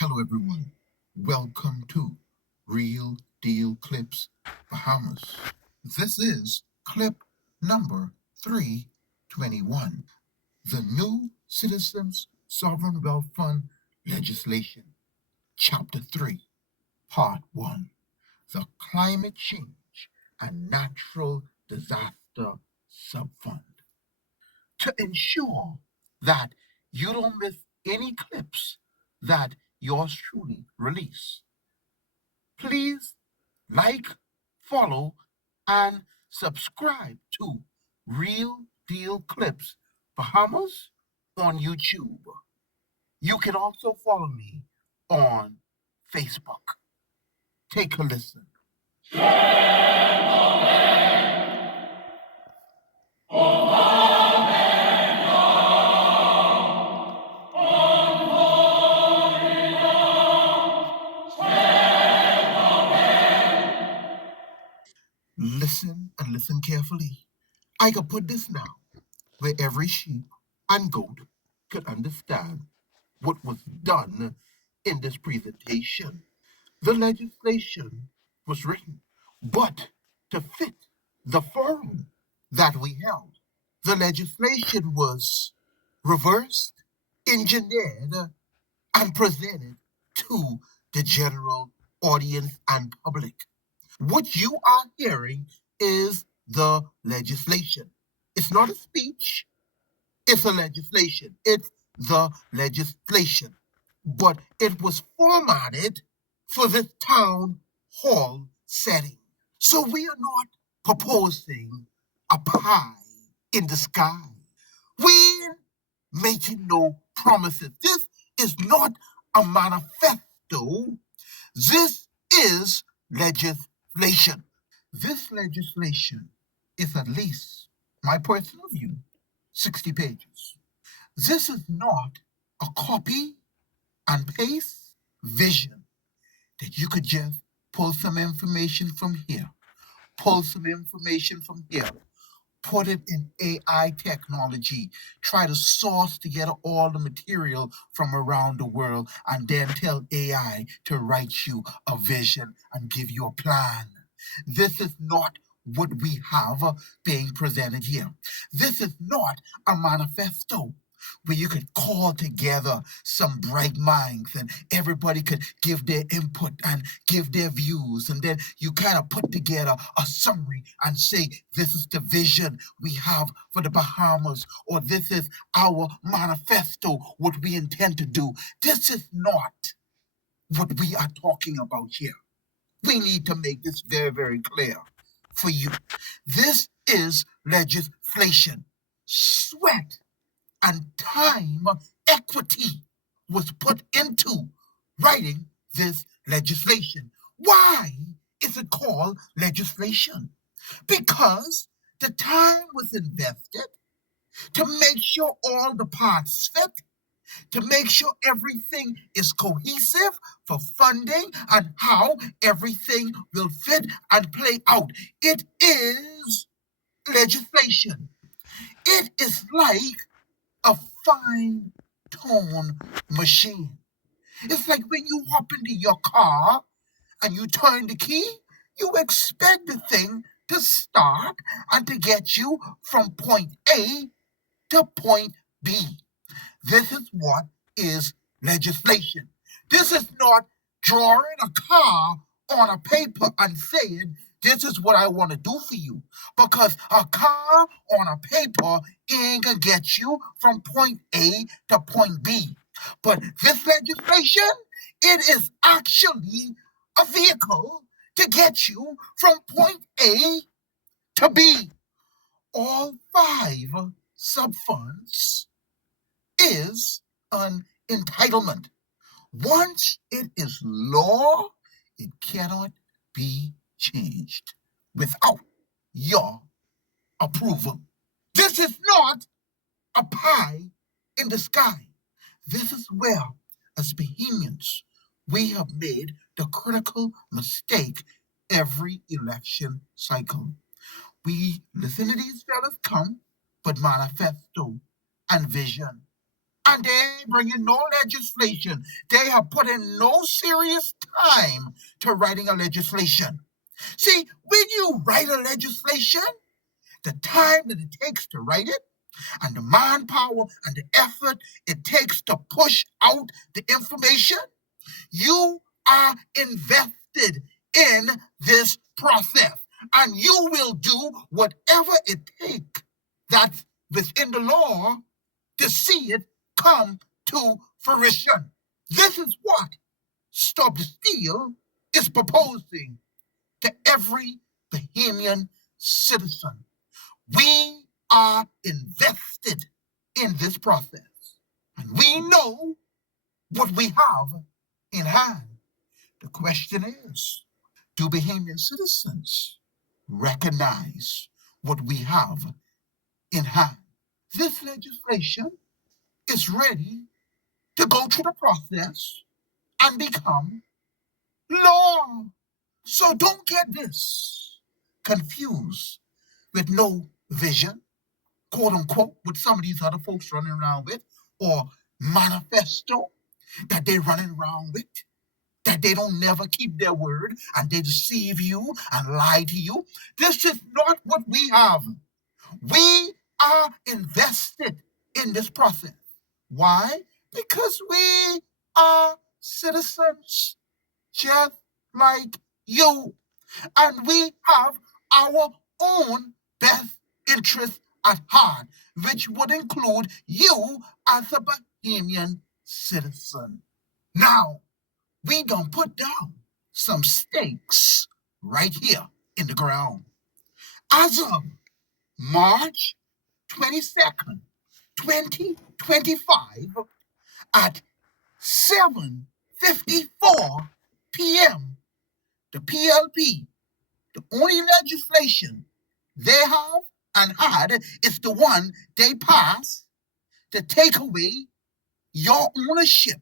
Hello, everyone. Welcome to Real Deal Clips Bahamas. This is clip number 321, the new Citizens Sovereign Wealth Fund legislation, Chapter 3, Part 1, the Climate Change and Natural Disaster Subfund. To ensure that you don't miss any clips that yours truly release, please like, follow, and subscribe to Real Deal Clips Bahamas on YouTube. You can also follow me on Facebook. Take a listen. Listen and listen carefully. I can put this now where every sheep and goat could understand what was done in this presentation. The legislation was written, but to fit the forum that we held. The legislation was reversed, engineered, and presented to the general audience and public. What you are hearing is the legislation. It's not a speech, it's a legislation. It's the legislation. But it was formatted for this town hall setting. So we are not proposing a pie in the sky. We're making no promises. This is not a manifesto. This is legislation. This legislation is at least, my personal view, 60 pages. This is not a copy and paste vision that you could just pull some information from here, pull some information from here, put it in AI technology, try to source together all the material from around the world, and then tell AI to write you a vision and give you a plan. This is not what we have being presented here. This is not a manifesto where you could call together some bright minds and everybody could give their input and give their views, and then you kind of put together a summary and say, this is the vision we have for the Bahamas, or this is our manifesto, what we intend to do. This is not what we are talking about here. We need to make this very, very clear for you. This is legislation. Sweat and time equity was put into writing this legislation. Why is it called legislation? Because the time was invested to make sure all the parts fit, to make sure everything is cohesive for funding and how everything will fit and play out. It is legislation. It is like a fine tone machine. It's like when you hop into your car and you turn the key, you expect the thing to start and to get you from point A to point B. This is what is legislation. This is not drawing a car on a paper and saying, this is what I want to do for you. Because a car on a paper ain't gonna get you from point A to point B. But this legislation, it is actually a vehicle to get you from point A to B. All five subfunds is an entitlement. Once it is law, it cannot be changed without your approval. This is not a pie in the sky. This is where, as Bahamians, we have made the critical mistake every election cycle. We listen to these fellas come, but manifesto and vision and they bring in no legislation. They have put in no serious time to writing a legislation. See, when you write a legislation, the time that it takes to write it, and the manpower and the effort it takes to push out the information, you are invested in this process, and you will do whatever it takes that's within the law to see it come to fruition. This is what Stop the Steal is proposing to every Bahamian citizen. We are invested in this process, and we know what we have in hand. The question is, do Bahamian citizens recognize what we have in hand? This legislation is ready to go through the process and become law. So don't get this confused with no vision, quote unquote, what some of these other folks running around with, or manifesto that they're running around with, that they don't never keep their word and they deceive you and lie to you. This is not what we have. We are invested in this process. Why? Because we are citizens just like you. And we have our own best interest at heart, which would include you as a Bahamian citizen. Now, we gonna put down some stakes right here in the ground. As of March 22nd, 2025, at 7:54 p.m., the PLP, the only legislation they have and had is the one they passed to take away your ownership.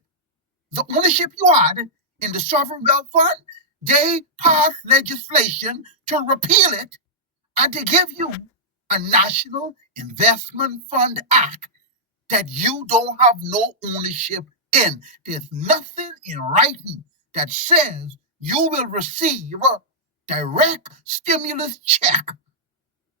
The ownership you had in the Sovereign Wealth Fund, they passed legislation to repeal it and to give you a National Investment Fund Act that you don't have no ownership in. There's nothing in writing that says you will receive a direct stimulus check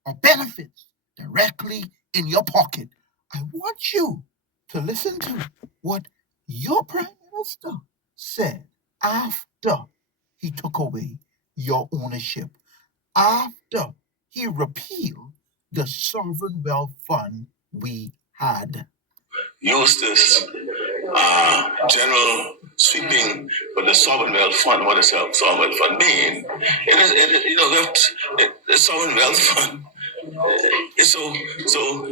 or benefits directly in your pocket. I want you to listen to what your Prime Minister said after he took away your ownership, after he repealed the sovereign wealth fund we had. Use this general sweeping for the sovereign wealth fund. What does sovereign wealth fund mean? The sovereign wealth fund. So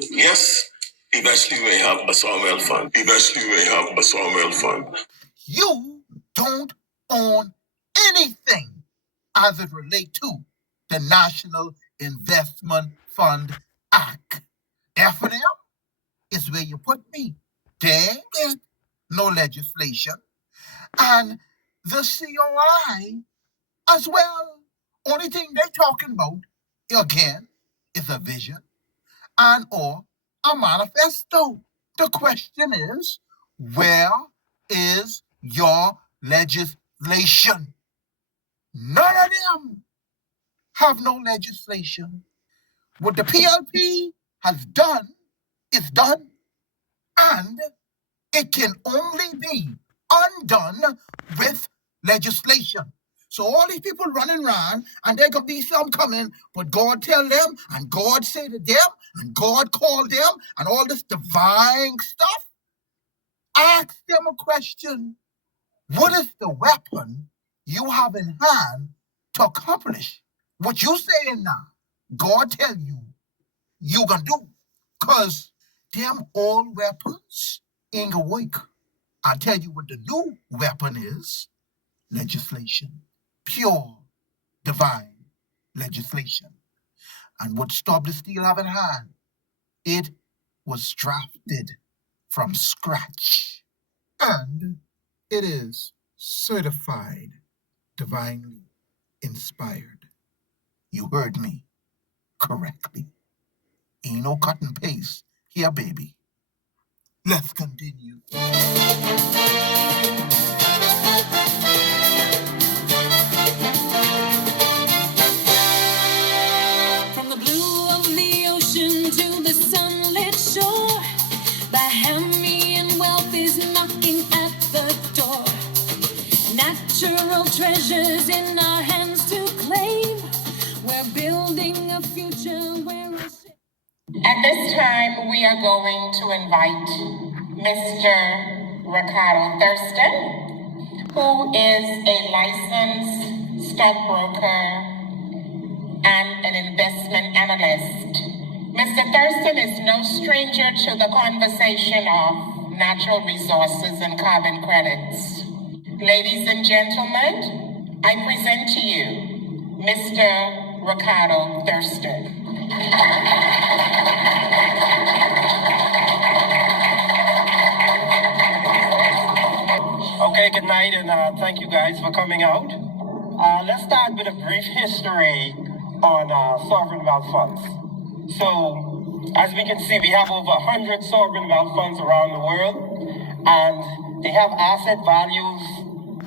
yes, eventually we may have a sovereign wealth fund. Eventually we may have a sovereign wealth fund. You don't own anything as it relates to the National Investment Fund Act. F&M is where you put me. There ain't no legislation. And the COI as well. Only thing they talking about, again, is a vision and or a manifesto. The question is, where is your legislation? None of them have no legislation. What the PLP has done is done, and it can only be undone with legislation. So all these people running around, and there could be some coming, but God tell them, and God say to them, and God call them, and all this divine stuff. Ask them a question. What is the weapon you have in hand to accomplish what you saying now? God tell you gonna do. Because them old weapons ain't gonna work. I'll tell you what the new weapon is: legislation. Pure, divine legislation. And what Stop the Steal have in hand, it was drafted from scratch. And it is certified, divinely inspired. You heard me correctly. Ain't no cut and paste here, baby. Let's continue. From the blue of the ocean to the sunlit shore, Bahamian wealth is knocking at the door. Natural treasures in our hands to claim. We're building a future where At this time, we are going to invite Mr. Ricardo Thurston, who is a licensed stockbroker and an investment analyst. Mr. Thurston is no stranger to the conversation of natural resources and carbon credits. Ladies and gentlemen, I present to you Mr. Ricardo Thurston. Okay, good night, and thank you guys for coming out. Let's start with a brief history on sovereign wealth funds. So, as we can see, we have over 100 sovereign wealth funds around the world, and they have asset values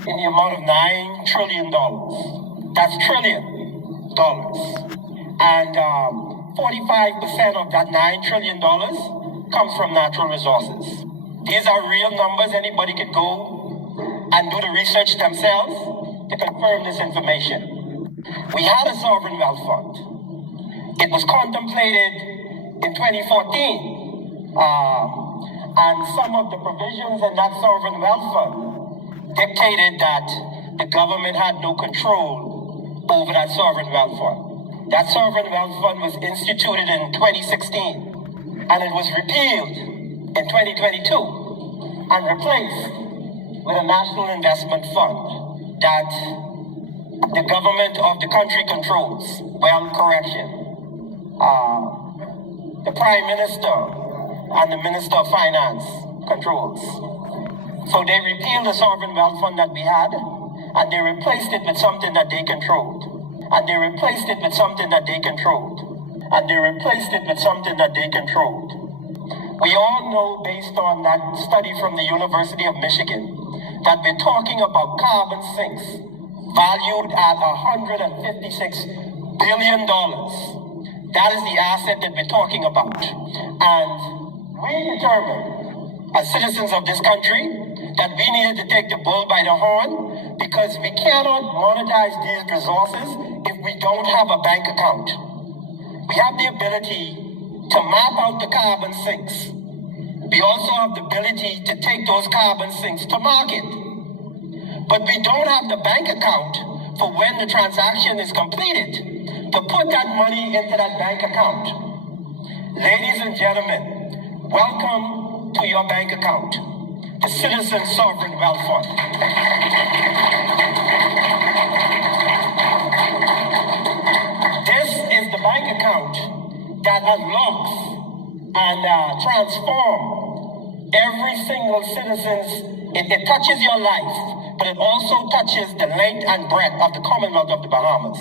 in the amount of $9 trillion. That's trillion dollars. And 45% of that $9 trillion comes from natural resources. These are real numbers. Anybody could go and do the research themselves to confirm this information. We had a sovereign wealth fund. It was contemplated in 2014, and some of the provisions in that sovereign wealth fund dictated that the government had no control over that sovereign wealth fund. That sovereign wealth fund was instituted in 2016, and it was repealed in 2022 and replaced with a national investment fund that the government of the country controls. Well, correction. The Prime Minister and the Minister of Finance controls. So they repealed the sovereign wealth fund that we had, and they replaced it with something that they controlled. And they replaced it with something that they controlled. And they replaced it with something that they controlled. We all know, based on that study from the University of Michigan, that we're talking about carbon sinks valued at $156 billion. That is the asset that we're talking about. And we determined, as citizens of this country, that we needed to take the bull by the horn, because we cannot monetize these resources if we don't have a bank account. We have the ability to map out the carbon sinks. We also have the ability to take those carbon sinks to market. But we don't have the bank account for when the transaction is completed to put that money into that bank account. Ladies and gentlemen, welcome to your bank account, the Citizen Sovereign Wealth Fund. This is the bank account that unlocks and transforms every single citizen's. It touches your life, but it also touches the length and breadth of the Commonwealth of the Bahamas.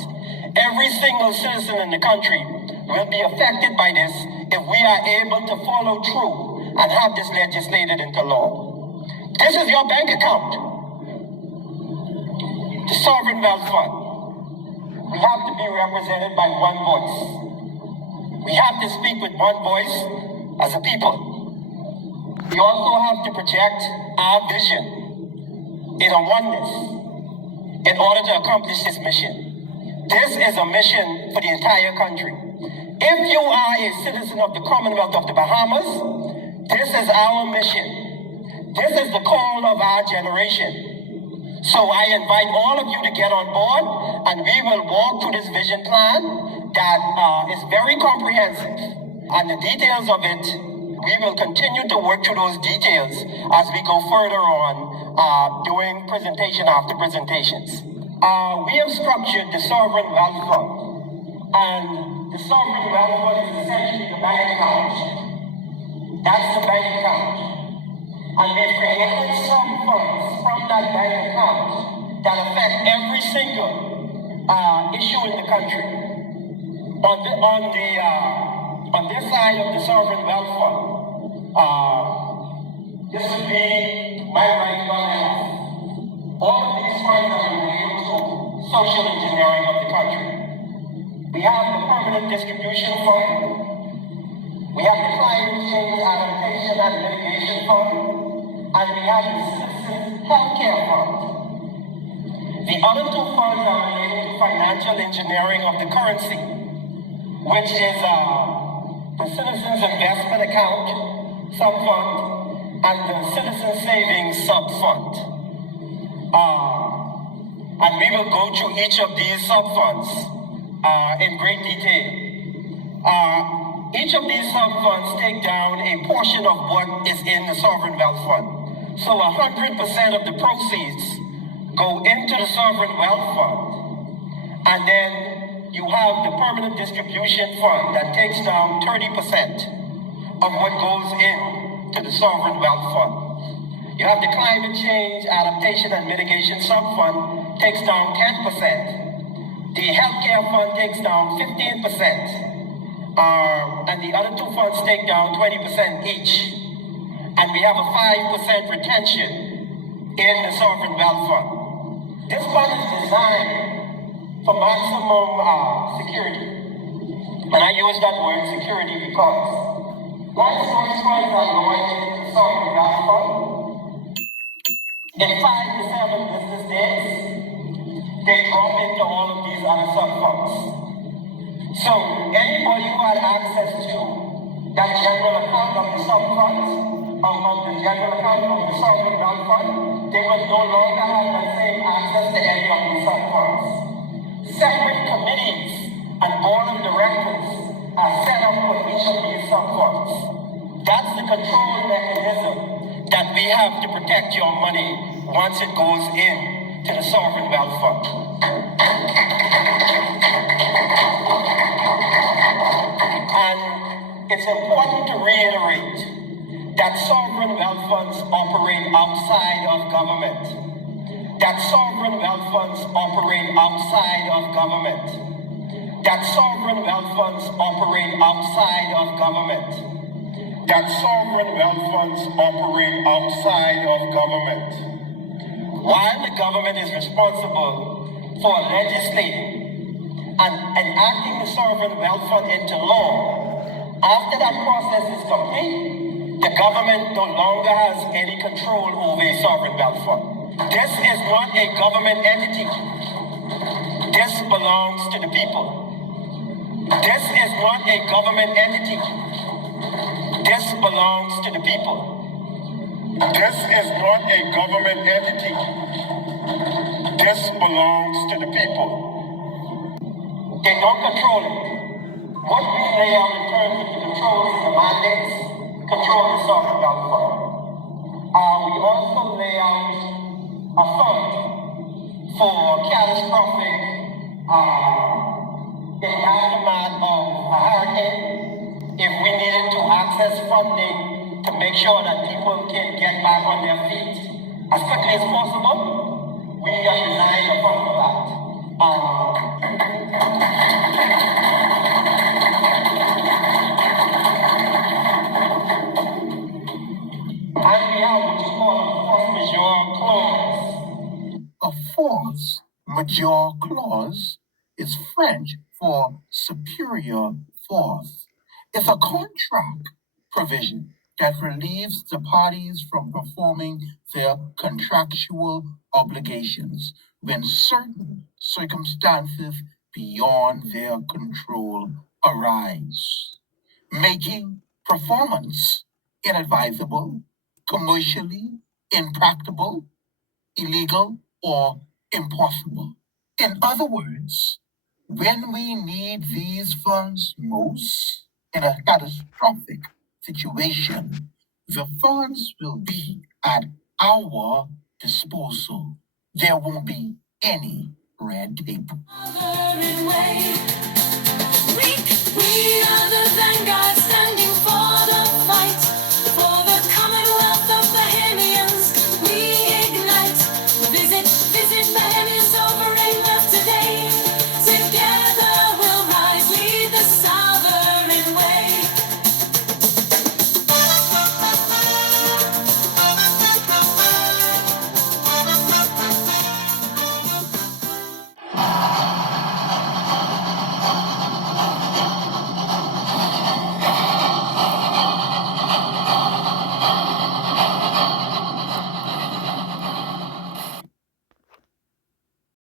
Every single citizen in the country will be affected by this if we are able to follow through and have this legislated into law. This is your bank account, the Sovereign Wealth Fund. We have to be represented by one voice. We have to speak with one voice as a people. We also have to project our vision in a oneness in order to accomplish this mission. This is a mission for the entire country. If you are a citizen of the Commonwealth of the Bahamas, this is our mission. This is the call of our generation. So I invite all of you to get on board, and we will walk through this vision plan that is very comprehensive. And the details of it, we will continue to work through those details as we go further on doing presentation after presentations. We have structured the Sovereign Wealth Fund, and the Sovereign Wealth Fund is essentially the bank account. That's the bank account. And we've created some funds from that bank account that affect every single issue in the country. On this side of the Sovereign Wealth Fund, This would be my right on health. All of these funds are related to social engineering of the country. We have the permanent distribution fund. We have the climate change adaptation and mitigation fund. And we have the citizen healthcare fund. The other two funds are related to financial engineering of the currency, which is the Citizens Investment Account sub-fund and the Citizen Savings sub-fund. And we will go through each of these sub-funds in great detail. Each of these sub-funds take down a portion of what is in the Sovereign Wealth Fund. So 100% of the proceeds go into the Sovereign Wealth Fund. And then you have the Permanent Distribution Fund that takes down 30% of what goes into the Sovereign Wealth Fund. You have the Climate Change Adaptation and Mitigation Sub-Fund takes down 10%. The Healthcare Fund takes down 15%. And the other two funds take down 20% each. And we have a 5% retention in the Sovereign Wealth Fund. This fund is designed for maximum security. And I use that word security because once those funds are going into the Sovereign Wealth Fund, in 5 to 7 business days, they drop into all of these other sub-funds. So anybody who had access to that general account of the sub-funds, of the general account of the Sovereign Wealth Fund, they will no longer have the same access to any of these sub-funds. Separate committees and board of directors are set up for each of these sub-funds. That's the control mechanism that we have to protect your money once it goes in to the Sovereign Wealth Fund. And it's important to reiterate that sovereign wealth funds operate outside of government. That sovereign wealth funds operate outside of government. That sovereign wealth funds operate outside of government. That sovereign wealth funds operate outside of government. While the government is responsible for legislating and enacting the sovereign wealth fund into law, after that process is complete, the government no longer has any control over a sovereign wealth fund. This is not a government entity. This belongs to the people. This is not a government entity. This belongs to the people. This is not a government entity. This belongs to the people. They don't control it. What we lay out in terms of the controls and the mandates control the sovereign wealth fund. We also lay out a fund for catastrophic in the aftermath of a hurricane. If we needed to access funding to make sure that people can get back on their feet as quickly as possible, we have designed a fund for that. And we have what is called a force majeure clause. A force majeure clause is French for superior force. It's a contract provision that relieves the parties from performing their contractual obligations when certain circumstances beyond their control arise, making performance inadvisable, commercially impracticable, illegal, or impossible. In other words, when we need these funds most in a catastrophic situation, the funds will be at our disposal. There won't be any red tape. We are the vanguard.